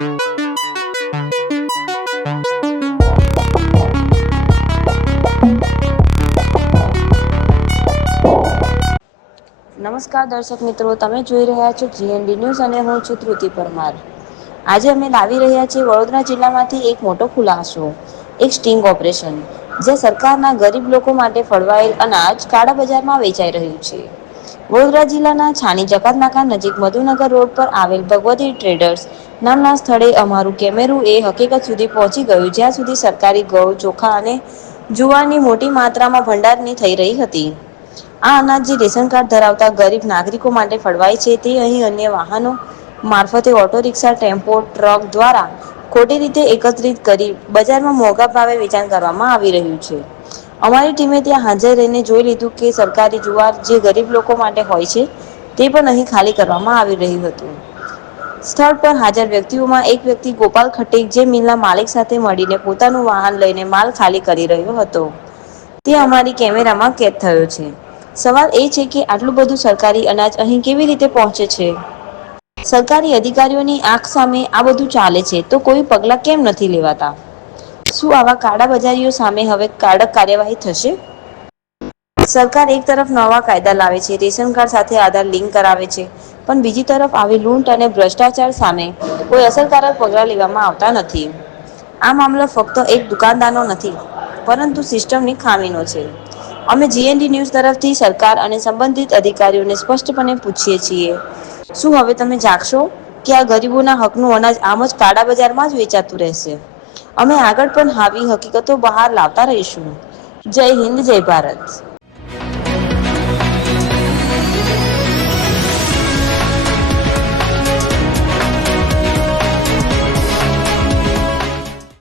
નમસ્કાર દર્શક મિત્રો, તમે જોઈ રહ્યા છો જીએનડી ન્યૂઝ અને હું છું ધ્રુતિ પરમાર. આજે અમે લાવી રહ્યા છીએ વડોદરા જિલ્લામાંથી એક મોટો ખુલાસો, એક સ્ટિંગ ઓપરેશન જે સરકારના ગરીબ લોકો માટે ફળવાયેલ અનાજ કાળા બજારમાં વેચાઈ રહ્યું છે. વડોદરા જિલ્લાના છાણી જકાતનાકા નજીક મધુનગર રોડ પર આવેલ ભગવતી ટ્રેડર્સ નામના સ્થળે અમારું કેમેરું એ હકીકત સુધી પહોંચી ગયું જ્યાં સુધી સરકારી ઘઉં ચોખા અને જુવારની મોટી માત્રામાં ભંડારની થઈ રહી હતી. આ અનાજ જે રેશન કાર્ડ ધરાવતા ગરીબ નાગરિકો માટે ફળવાય છે તે અહીં અન્ય વાહનો મારફતે ઓટો રિક્ષા, ટેમ્પો, ટ્રક દ્વારા ખોટી રીતે એકત્રિત કરી બજારમાં મોઘા ભાવે વેચાણ કરવામાં આવી રહ્યું છે. અમારી ટીમે ત્યાં હાજર રહીને જોઈ લીધું કે સરકારી જુવાર જે ગરીબ લોકો માટે હોય છે તે પણ અહીં ખાલી કરવામાં આવી રહ્યું હતું. સ્થળ પર હાજર વ્યક્તિઓમાં એક વ્યક્તિ ગોપાલ ખટ્ટીક જે મિલના માલિક સાથે મળીને પોતાનું વાહન લઈને માલ ખાલી કરી રહ્યો હતો. તે અમારી કેમેરામાં કેદ થયો છે. સવાલ એ છે કે આટલું બધું સરકારી અનાજ અહીં કેવી રીતે પહોંચે છે? સરકારી અધિકારીઓની આંખ સામે આ બધું ચાલે છે તો કોઈ પગલા કેમ નથી લેવાતા? શું આવા કાળા બજારીઓ સામે હવે કડક કાર્યવાહી થશે? સરકાર એક તરફ નવા કાયદા લાવે છે, રેશન કાર્ડ સાથે આધાર લિંક કરાવે છે, પણ બીજી તરફ આવી લૂંટ અને ભ્રષ્ટાચાર સામે કોઈ અસરકારક પગલાં લેવામાં આવતા નથી. આ મામલો ફક્ત એક દુકાનદારનો નથી પરંતુ સિસ્ટમની ખામીનો છે. અમે જીએનડી ન્યૂઝ તરફથી સરકાર અને સંબંધિત અધિકારીઓને સ્પષ્ટપણે પૂછીએ છીએ. શું હવે તમે જાગશો કે આ ગરીબોના હકનું અનાજ આમ જ કાળા બજારમાં જ વેચાતું રહેશે? અમે આગળ પણ આવી હકીકતો બહાર લાવતા રહીશું. જય હિન્દ, જય ભારત.